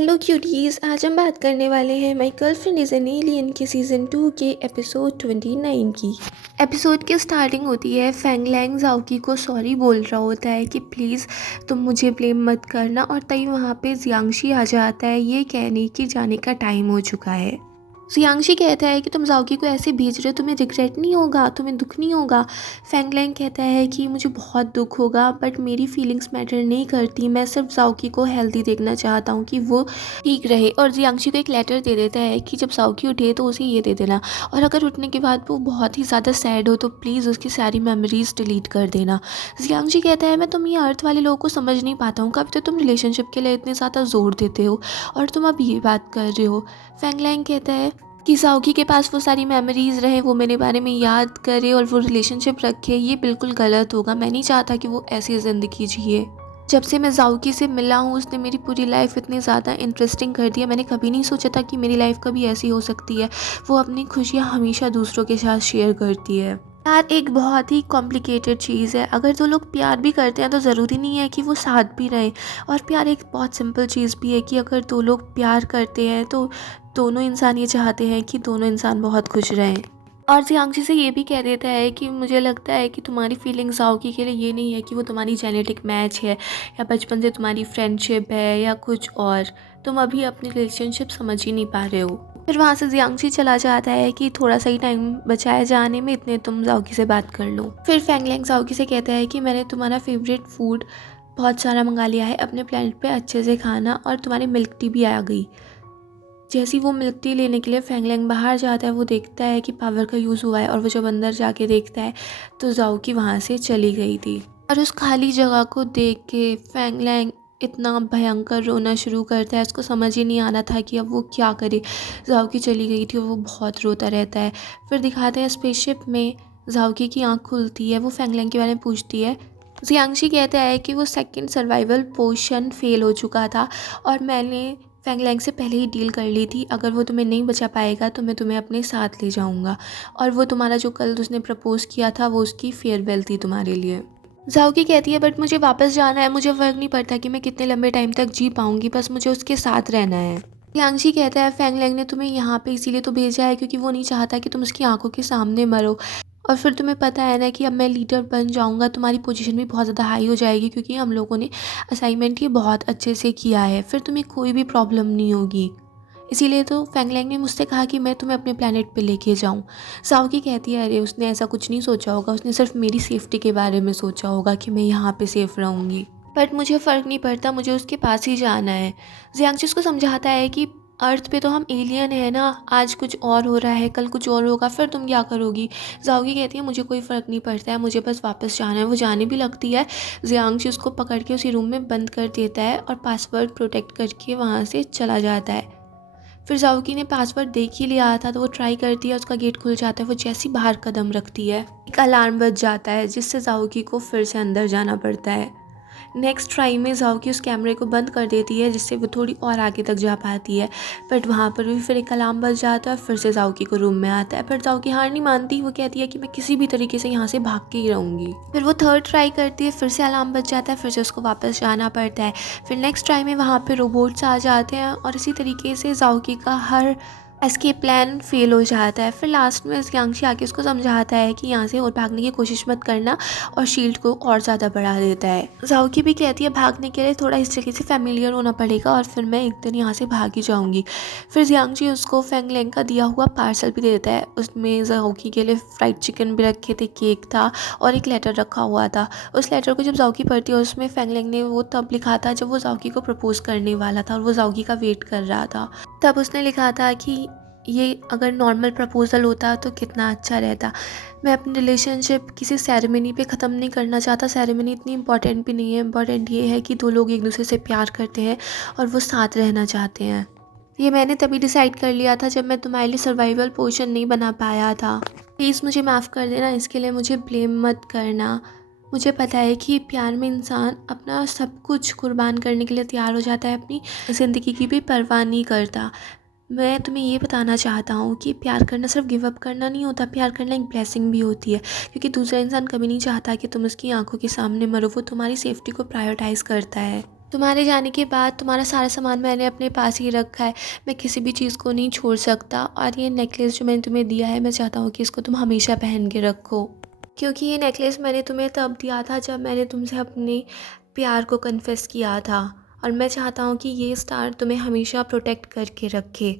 Hello cuties, आज हम बात करने वाले हैं my girlfriend is an alien के सीज़न 2 के एपिसोड 29 की। एपिसोड की स्टार्टिंग होती है फैंगलैंग जाओकी को सॉरी बोल रहा होता है कि प्लीज़ तुम मुझे ब्लेम मत करना, और तभी वहाँ पे जियांगशी आ जाता है ये कहने कि जाने का टाइम हो चुका है। जियांगशी कहता है कि तुम जाओकी को ऐसे भेज रहे हो, तुम्हें रिग्रेट नहीं होगा, तुम्हें दुख नहीं होगा। फैंगलैंग कहता है कि मुझे बहुत दुख होगा बट मेरी फीलिंग्स मैटर नहीं करती, मैं सिर्फ जाओकी को हेल्दी देखना चाहता हूँ कि वो ठीक रहे। और जियांगशी को एक लेटर दे देता है कि जब जाओकी उठे तो उसे ये दे देना, और अगर उठने के बाद वो बहुत ही ज़्यादा सैड हो तो प्लीज़ उसकी सारी मेमोरीज डिलीट कर देना। जियांगशी कहता है मैं तुम ये अर्थ वाले लोगों को समझ नहीं पाता हूँ, कभी तो तुम रिलेशनशिप के लिए इतने ज़्यादा जोर देते हो और तुम अब ये बात कर रहे हो। फैंगलैंग कहता है कि जाओकी के पास वो सारी मेमोरीज़ रहे, वो मेरे बारे में याद करे और वो रिलेशनशिप रखे, ये बिल्कुल गलत होगा। मैं नहीं चाहता कि वो ऐसी ज़िंदगी जिए। जब से मैं जाओकी से मिला हूँ उसने मेरी पूरी लाइफ इतनी ज़्यादा इंटरेस्टिंग कर दिया, मैंने कभी नहीं सोचा था कि मेरी लाइफ कभी ऐसी हो सकती है। वो अपनी खुशियाँ हमेशा दूसरों के साथ शेयर करती है। प्यार एक बहुत ही कॉम्प्लिकेटेड चीज़ है। अगर दो लोग प्यार भी करते हैं तो ज़रूरी नहीं है कि वो साथ भी रहें। और प्यार एक बहुत सिंपल चीज़ भी है कि अगर दो लोग प्यार करते हैं तो दोनों इंसान ये चाहते हैं कि दोनों इंसान बहुत खुश रहें। और जियांगशी से ये भी कह देता है कि मुझे लगता है कि तुम्हारी फीलिंग्स जाओकी के लिए ये नहीं है कि वो तुम्हारी जेनेटिक मैच है या बचपन से तुम्हारी फ्रेंडशिप है या कुछ और, तुम अभी अपनी रिलेशनशिप समझ ही नहीं पा रहे हो। फिर वहाँ से जियांगशी चला जाता है कि थोड़ा सा ही टाइम बचाया जाने में, इतने तुम जाओकी से बात कर लो। फिर फैंगलैंग जाओकी से कहता है कि मैंने तुम्हारा फेवरेट फूड बहुत सारा मंगा लिया है अपने प्लेनेट पे अच्छे से खाना, और तुम्हारी मिल्क टी भी आ गई। जैसे ही वो मिल्क टी लेने के लिए फैंगलैंग बाहर जाता है वो देखता है कि पावर का यूज़ हुआ है, और वो जब अंदर जाके देखता है तो जाओकी वहाँ से चली गई थी। और उस खाली जगह को देख के फैंगलैंग इतना भयंकर रोना शुरू करता है, उसको समझ ही नहीं आ रहा था कि अब वो क्या करे। जाओकी चली गई थी और वो बहुत रोता रहता है। फिर दिखाते हैं स्पेसशिप में जाओकी की आँख खुलती है, वो फैंगलैंग के बारे में पूछती है। जियांगशी कहता है कि वो सेकंड सर्वाइवल पोशन फेल हो चुका था और मैंने फैंगलैंग से पहले ही डील कर ली थी, अगर वो तुम्हें नहीं बचा पाएगा तो मैं तुम्हें अपने साथ ले जाऊंगा, और वो तुम्हारा जो कल उसने प्रपोज़ किया था वो उसकी फेयरवेल थी तुम्हारे लिए। जाओकी कहती है बट मुझे वापस जाना है, मुझे फ़र्क नहीं पड़ता कि मैं कितने लंबे टाइम तक जी पाऊंगी, बस मुझे उसके साथ रहना है। जियांगशी कहता है फैंगलैंग ने तुम्हें यहाँ पे इसीलिए तो भेजा है क्योंकि वो नहीं चाहता कि तुम उसकी आंखों के सामने मरो, और फिर तुम्हें पता है ना कि अब मैं लीडर बन जाऊंगा, तुम्हारी पोजीशन भी बहुत ज़्यादा हाई हो जाएगी क्योंकि हम लोगों ने असाइनमेंट ये बहुत अच्छे से किया है, फिर तुम्हें कोई भी प्रॉब्लम नहीं होगी। इसीलिए तो फैंगलैंग ने मुझसे कहा कि मैं तुम्हें अपने प्लेनेट पे लेके जाऊं। जाओकी कहती है अरे उसने ऐसा कुछ नहीं सोचा होगा, उसने सिर्फ मेरी सेफ्टी के बारे में सोचा होगा कि मैं यहाँ पे सेफ रहूँगी, बट मुझे फ़र्क नहीं पड़ता, मुझे उसके पास ही जाना है। जियांगशी उसको समझाता है कि अर्थ पे तो हम एलियन है ना, आज कुछ और हो रहा है, कल कुछ और होगा, फिर तुम क्या करोगी। जाओगी कहती है मुझे कोई फ़र्क नहीं पड़ता है, मुझे बस वापस जाना है। वो जाने भी लगती है, जियांगशी उसको पकड़ के उसी रूम में बंद कर देता है और पासवर्ड प्रोटेक्ट करके वहाँ से चला जाता है। फिर जाओकी ने पासवर्ड देख ही लिया था तो वो ट्राई करती है, उसका गेट खुल जाता है, वो जैसी बाहर कदम रखती है एक अलार्म बज जाता है जिससे जाओकी को फिर से अंदर जाना पड़ता है। नेक्स्ट ट्राई में जाओकी उस कैमरे को बंद कर देती है जिससे वो थोड़ी और आगे तक जा पाती है, बट वहाँ पर भी फिर एक अलार्म बज जाता है, फिर से जाओकी को रूम में आता है, पर जाओकी हार नहीं मानती, वो कहती है कि मैं किसी भी तरीके से यहाँ से भाग के ही रहूँगी। फिर वो थर्ड ट्राई करती है, फिर से अलार्म बज जाता है, फिर से उसको वापस जाना पड़ता है। फिर नेक्स्ट ट्राई में वहाँ पर रोबोट्स आ जाते हैं और इसी तरीके से जाओकी का हर एस्केप प्लान फेल हो जाता है। फिर लास्ट में जियांगशी आके उसको समझाता है कि यहाँ से और भागने की कोशिश मत करना, और शील्ड को और ज़्यादा बढ़ा देता है। जाओकी भी कहती है भागने के लिए थोड़ा इस जगह से फेमिलियर होना पड़ेगा और फिर मैं एक दिन यहाँ से भाग ही जाऊँगी। फिर जियांगशी उसको फैंगलैंग का दिया हुआ पार्सल भी दे देता है, उसमें जाओकी के लिए फ्राइड चिकन भी रखे थे, केक था और एक लेटर रखा हुआ था। उस लेटर को जब जाओकी पढ़ती है उसमें फैंगलैंग ने वो तब लिखा था जब वो जाओकी को प्रपोज़ करने वाला था और वो जाओकी का वेट कर रहा था। तब उसने लिखा था कि ये अगर नॉर्मल प्रपोज़ल होता तो कितना अच्छा रहता। मैं अपनी रिलेशनशिप किसी सेरेमनी पे ख़त्म नहीं करना चाहता, सेरेमनी इतनी इम्पॉर्टेंट भी नहीं है, इम्पॉर्टेंट ये है कि दो लोग एक दूसरे से प्यार करते हैं और वो साथ रहना चाहते हैं। ये मैंने तभी डिसाइड कर लिया था जब मैं तुम्हारे लिए सर्वाइवल पोशन नहीं बना पाया था। प्लीज़ मुझे माफ़ कर देना, इसके लिए मुझे ब्लेम मत करना। मुझे पता है कि प्यार में इंसान अपना सब कुछ कुर्बान करने के लिए तैयार हो जाता है, अपनी ज़िंदगी की भी परवाह नहीं करता। मैं तुम्हें ये बताना चाहता हूँ कि प्यार करना सिर्फ गिव अप करना नहीं होता, प्यार करना एक ब्लेसिंग भी होती है, क्योंकि दूसरा इंसान कभी नहीं चाहता कि तुम उसकी आंखों के सामने मरो, वो तुम्हारी सेफ्टी को प्रायोरिटाइज़ करता है। तुम्हारे जाने के बाद तुम्हारा सारा सामान मैंने अपने पास ही रखा है, मैं किसी भी चीज़ को नहीं छोड़ सकता। और ये नेकलेस जो मैंने तुम्हें दिया है, मैं चाहता हूँ कि इसको तुम हमेशा पहन के रखो, क्योंकि ये नेकलेस मैंने तुम्हें तब दिया था जब मैंने तुमसे अपने प्यार को कन्फेस किया था। और मैं चाहता हूँ कि ये स्टार तुम्हें हमेशा प्रोटेक्ट करके रखे।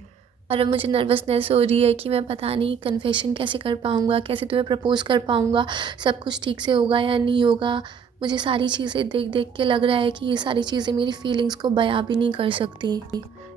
और अब मुझे नर्वसनेस हो रही है कि मैं पता नहीं कन्फेशन कैसे कर पाऊँगा, कैसे तुम्हें प्रपोज़ कर पाऊँगा, सब कुछ ठीक से होगा या नहीं होगा। मुझे सारी चीज़ें देख देख के लग रहा है कि ये सारी चीज़ें मेरी फीलिंग्स को बयां भी नहीं कर सकती।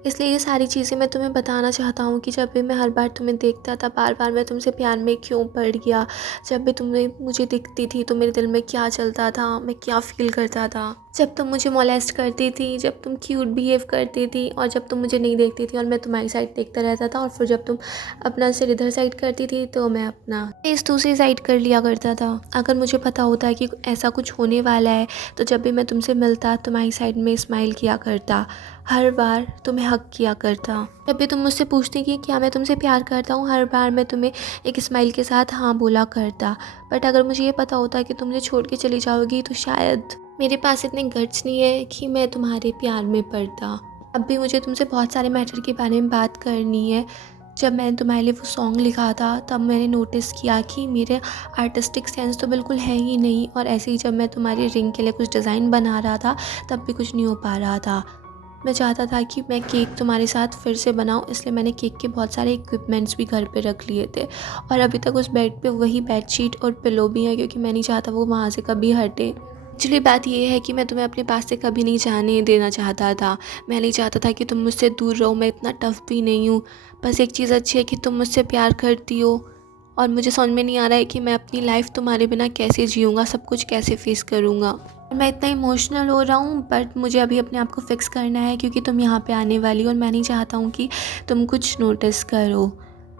इसलिए ये सारी चीज़ें मैं तुम्हें बताना चाहता हूँ कि जब भी मैं हर बार तुम्हें देखता था, बार बार मैं तुमसे प्यार में क्यों पड़ गया। जब भी तुम्हें मुझे दिखती थी तो मेरे दिल में क्या चलता था, मैं क्या फ़ील करता था। जब तुम मुझे मोलेस्ट करती थी, जब तुम क्यूट बिहेव करती थी, और जब तुम मुझे नहीं देखती थी और मैं तुम्हारी साइड देखता रहता था, और फिर जब तुम अपना सिर इधर साइड करती थी तो मैं अपना फेस दूसरी साइड कर लिया करता था। अगर मुझे पता होता है कि ऐसा कुछ होने वाला है तो जब भी मैं तुमसे मिलता तुम्हारी साइड में स्माइल किया करता, हर बार तुम्हें हक किया करता। जब भी तुम मुझसे पूछती कि क्या मैं तुमसे प्यार करता हूँ, हर बार मैं तुम्हें एक स्माइल के साथ हाँ बोला करता। बट अगर मुझे ये पता होता कि तुम मुझे छोड़ के चली जाओगी तो शायद मेरे पास इतने गट्स नहीं है कि मैं तुम्हारे प्यार में पड़ता। अब भी मुझे तुमसे बहुत सारे मैटर के बारे में बात करनी है। जब मैंने तुम्हारे लिए वो सॉन्ग लिखा था तब मैंने नोटिस किया कि मेरे आर्टिस्टिक सेंस तो बिल्कुल है ही नहीं, और ऐसे ही जब मैं तुम्हारी रिंग के लिए कुछ डिज़ाइन बना रहा था तब भी कुछ नहीं हो पा रहा था। मैं चाहता था कि मैं केक तुम्हारे साथ फिर से बनाऊं, इसलिए मैंने केक के बहुत सारे इक्विपमेंट्स भी घर पे रख लिए थे। और अभी तक उस बेड पे वही बेडशीट और पिलो भी है, क्योंकि मैं नहीं चाहता वो वहाँ से कभी हटे। एक्चुअली बात ये है कि मैं तुम्हें अपने पास से कभी नहीं जाने देना चाहता था। मैं नहीं चाहता था कि तुम मुझसे दूर रहो, मैं इतना टफ भी नहीं हूँ। बस एक चीज़ अच्छी है कि तुम मुझसे प्यार करती हो, और मुझे समझ में नहीं आ रहा है कि मैं अपनी लाइफ तुम्हारे बिना कैसे जीऊँगा, सब कुछ कैसे फेस करूँगा। मैं इतना इमोशनल हो रहा हूँ, बट मुझे अभी अपने आप को फिक्स करना है क्योंकि तुम यहाँ पे आने वाली हो, और मैं नहीं चाहता हूँ कि तुम कुछ नोटिस करो।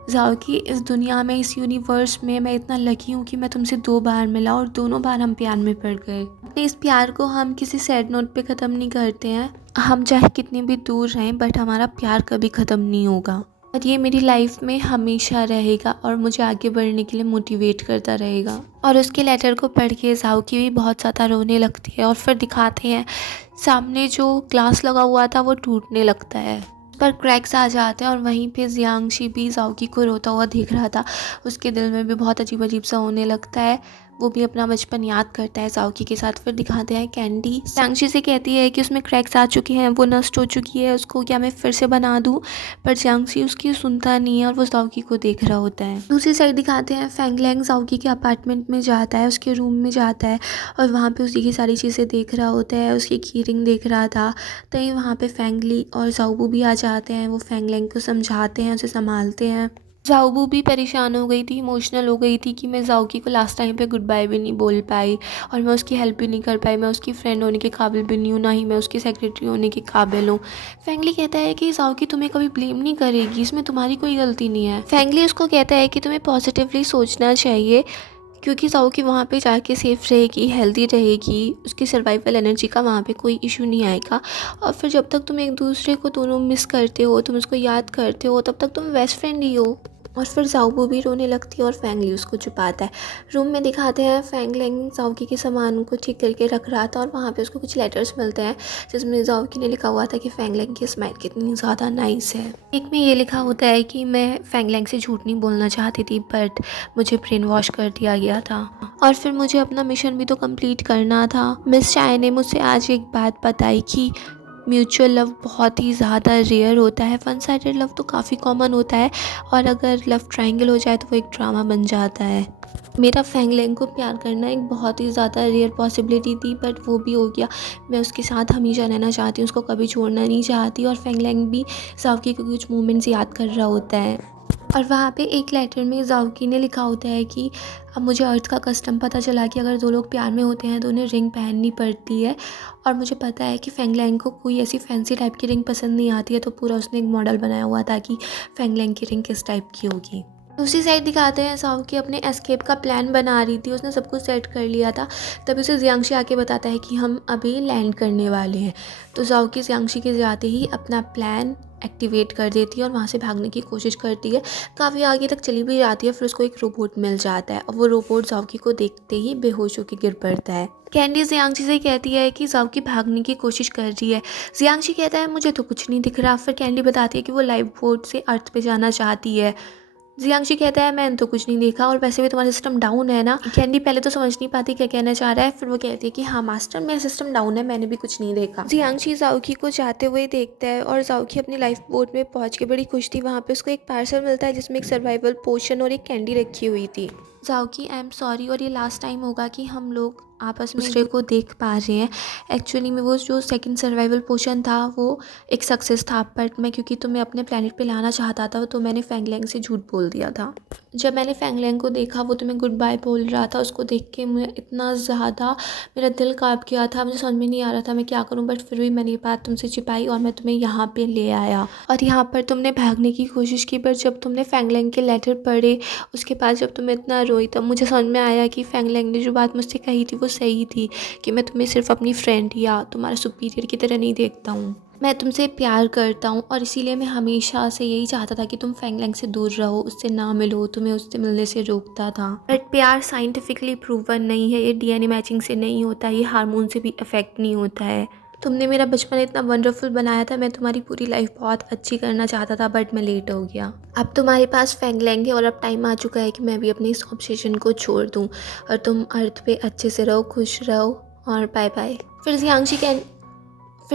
जाओ कि इस दुनिया में, इस यूनिवर्स में मैं इतना लकी हूँ कि मैं तुमसे 2 बार मिला और दोनों बार हम प्यार में पड़ गए। अपने इस प्यार को हम किसी सैड नोट पे ख़त्म नहीं करते हैं। हम चाहे कितने भी दूर रहें, बट हमारा प्यार कभी ख़त्म नहीं होगा, और ये मेरी लाइफ में हमेशा रहेगा और मुझे आगे बढ़ने के लिए मोटिवेट करता रहेगा। और उसके लेटर को पढ़ के जाओकी भी बहुत ज़्यादा रोने लगती है, और फिर दिखाते हैं सामने जो ग्लास लगा हुआ था वो टूटने लगता है, पर क्रैक्स आ जाते हैं। और वहीं पे जियांगशी भी जाओकी को रोता हुआ देख रहा था, उसके दिल में भी बहुत अजीब अजीब सा होने लगता है। वो भी अपना बचपन याद करता है जाओकी के साथ। फिर दिखाते हैं कैंडी जियांगशी से कहती है कि उसमें क्रैक्स आ चुके हैं, वो नष्ट हो चुकी है, उसको क्या मैं फिर से बना दूं, पर जियांगशी उसकी सुनता नहीं है और वो जाओकी को देख रहा होता है। दूसरी साइड दिखाते हैं फैंगलैंग जाओकी के अपार्टमेंट में जाता है, उसके रूम में जाता है, और वहाँ पे उसी की सारी चीज़ें देख रहा होता है, उसकी कीरिंग देख रहा था। तभी वहाँ पे फैंगली और जाओबू भी आ जाते हैं, वो फैंगलैंग को समझाते हैं, उसे संभालते हैं। जाओबू भी परेशान हो गई थी, इमोशनल हो गई थी कि मैं जाओकी को लास्ट टाइम पे गुड बाय भी नहीं बोल पाई, और मैं उसकी हेल्प भी नहीं कर पाई। मैं उसकी फ्रेंड होने के काबिल भी नहीं हूँ, ना ही मैं उसकी सेक्रेटरी होने के काबिल हूँ। फैंगली कहता है कि जाओकी तुम्हें कभी ब्लेम नहीं करेगी, इसमें तुम्हारी कोई गलती नहीं है। फैंगली उसको कहता है कि तुम्हें पॉजिटिवली सोचना चाहिए, क्योंकि जाओकी वहाँ पे जाके सेफ रहेगी, हेल्दी रहेगी, उसकी सर्वाइवल एनर्जी का वहाँ पे कोई इशू नहीं आएगा। और फिर जब तक तुम एक दूसरे को दोनों मिस करते हो, तुम उसको याद करते हो, तब तक तुम बेस्ट फ्रेंड ही हो। और फिर जाओबू भी रोने लगती है और फैंगली उसको छुपाता है। रूम में दिखाते हैं फैंगलैंग जाओकी के सामान को ठीक करके रख रहा था, और वहाँ पे उसको कुछ लेटर्स मिलते हैं जिसमें जाओकी ने लिखा हुआ था कि फैंगलैंग की स्माइल कितनी ज़्यादा नाइस है। एक में ये लिखा होता है कि मैं फैंगलैंग से झूठ नहीं बोलना चाहती थी, बट मुझे ब्रेन वॉश कर दिया गया था, और फिर मुझे अपना मिशन भी तो कंप्लीट करना था। मिस चाय ने मुझसे आज एक बात बताई कि म्यूचुअल लव बहुत ही ज़्यादा रेयर होता है, वन साइडेड लव तो काफ़ी कॉमन होता है, और अगर लव ट्रायंगल हो जाए तो वो एक ड्रामा बन जाता है। मेरा फैंगलैंग को प्यार करना एक बहुत ही ज़्यादा रेयर पॉसिबिलिटी थी, बट वो भी हो गया। मैं उसके साथ हमेशा रहना चाहती हूँ, उसको कभी छोड़ना नहीं चाहती, और फैंगलैंग भी जाओकी के कुछ मोमेंट्स याद कर रहा होता है। और वहाँ पे एक लेटर में जाओकी ने लिखा होता है कि अब मुझे अर्थ का कस्टम पता चला कि अगर 2 लोग प्यार में होते हैं तो उन्हें रिंग पहननी पड़ती है, और मुझे पता है कि फैंगलैंग को कोई ऐसी फैंसी टाइप की रिंग पसंद नहीं आती है, तो पूरा उसने एक मॉडल बनाया हुआ था कि फैंगलैंग की रिंग किस टाइप की होगी। दूसरी साइड दिखाते हैं जाओकी अपने एस्केप का प्लान बना रही थी, उसने सब कुछ सेट कर लिया था। तभी उसे जियांगशी आके बताता है कि हम अभी लैंड करने वाले हैं। तो जाओकी जियांगशी के जाते ही अपना प्लान एक्टिवेट कर देती है और वहाँ से भागने की कोशिश करती है। काफ़ी आगे तक चली भी जाती है, फिर उसको एक रोबोट मिल जाता है और वो रोबोट जाओकी को देखते ही बेहोश होकर गिर पड़ता है। कैंडी जियांगशी से कहती है कि जाओकी भागने की कोशिश कर रही है। जियांगशी कहता है मुझे तो कुछ नहीं दिख रहा। फिर कैंडी बताती है कि वो लाइफ बोट से अर्थ पे जाना चाहती है। जियांगशी कहता है मैंने तो कुछ नहीं देखा और वैसे भी तुम्हारा सिस्टम डाउन है ना। कैंडी पहले तो समझ नहीं पाती क्या कहना चाह रहा है, फिर वो कहती है कि हाँ मास्टर मेरा सिस्टम डाउन है, मैंने भी कुछ नहीं देखा। जियांगशी जाओकी को जाते हुए देखता है और जाओकी अपनी लाइफ बोट में पहुंच के बड़ी खुश थी। वहाँ पे उसको एक पार्सल मिलता है जिसमें एक सर्वाइवल पोशन और एक कैंडी रखी हुई थी। जाओकी आई एम सॉरी और ये लास्ट टाइम होगा कि हम लोग आपस में दूसरे को देख पा रहे हैं। एक्चुअली में वो जो सेकंड सर्वाइवल पोशन था वो एक सक्सेस था, बट मैं क्योंकि तुम्हें अपने प्लेनेट पे लाना चाहता था तो मैंने फैंगलैंग से झूठ बोल दिया था। जब मैंने फैंगलैंग को देखा वो तुम्हें गुड बाय बोल रहा था, उसको देख के मैं इतना ज़्यादा मेरा दिल काँप गया था। मुझे समझ में नहीं आ रहा था मैं क्या करूँ, बट फिर भी मैंने ये बात तुमसे छिपाई और मैं तुम्हें यहाँ पे ले आया और यहाँ पर तुमने भागने की कोशिश की। पर जब तुमने फैंगलैंग के लेटर पढ़े उसके बाद जब तुम इतना रोई तब मुझे समझ में आया कि फैंगलैंग ने जो बात मुझसे कही थी वो सही थी, कि मैं तुम्हें सिर्फ अपनी फ्रेंड या तुम्हारा सुपीरियर की तरह नहीं देखता हूँ। मैं तुमसे प्यार करता हूँ और इसीलिए मैं हमेशा से यही चाहता था कि तुम फैंगलैंग से दूर रहो, उससे ना मिलो, तुम्हें उससे मिलने से रोकता था। बट प्यार साइंटिफिकली प्रूवन नहीं है, ये डीएनए मैचिंग से नहीं होता, ये हार्मोन से भी अफेक्ट नहीं होता है। तुमने मेरा बचपन इतना वंडरफुल बनाया था, मैं तुम्हारी पूरी लाइफ बहुत अच्छी करना चाहता था बट मैं लेट हो गया। अब तुम्हारे पास फैंगलैंग है और अब टाइम आ चुका है कि मैं भी अपने इस ऑब्सेशन को छोड़ दूँ और तुम अर्थ पे अच्छे से रहो, खुश रहो और बाय बाय। फिर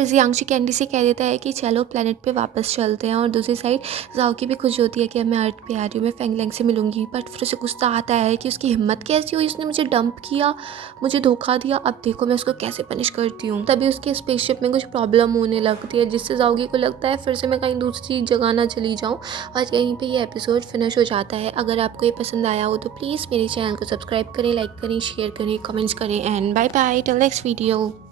जियांगशी कैंडी से कह देता है कि चलो प्लेनेट पे वापस चलते हैं और दूसरी साइड जाओकी भी खुश होती है कि अब मैं अर्थ पे आ रही हूँ, मैं फैंगलैंग से मिलूंगी। बट फिर उसे गुस्सा आता है कि उसकी हिम्मत कैसी हुई, उसने मुझे डंप किया, मुझे धोखा दिया, अब देखो मैं उसको कैसे पनिश करती हूँ। तभी उसके स्पेसशिप में कुछ प्रॉब्लम होने लगती है जिससे जाओकी को लगता है फिर से मैं कहीं दूसरी जगह ना चली जाऊँ और यहीं पर ये एपिसोड फिनिश हो जाता है। अगर आपको ये पसंद आया हो तो प्लीज़ मेरे चैनल को सब्सक्राइब करें, लाइक करें, शेयर करें, कमेंट्स करें and bye bye till next video.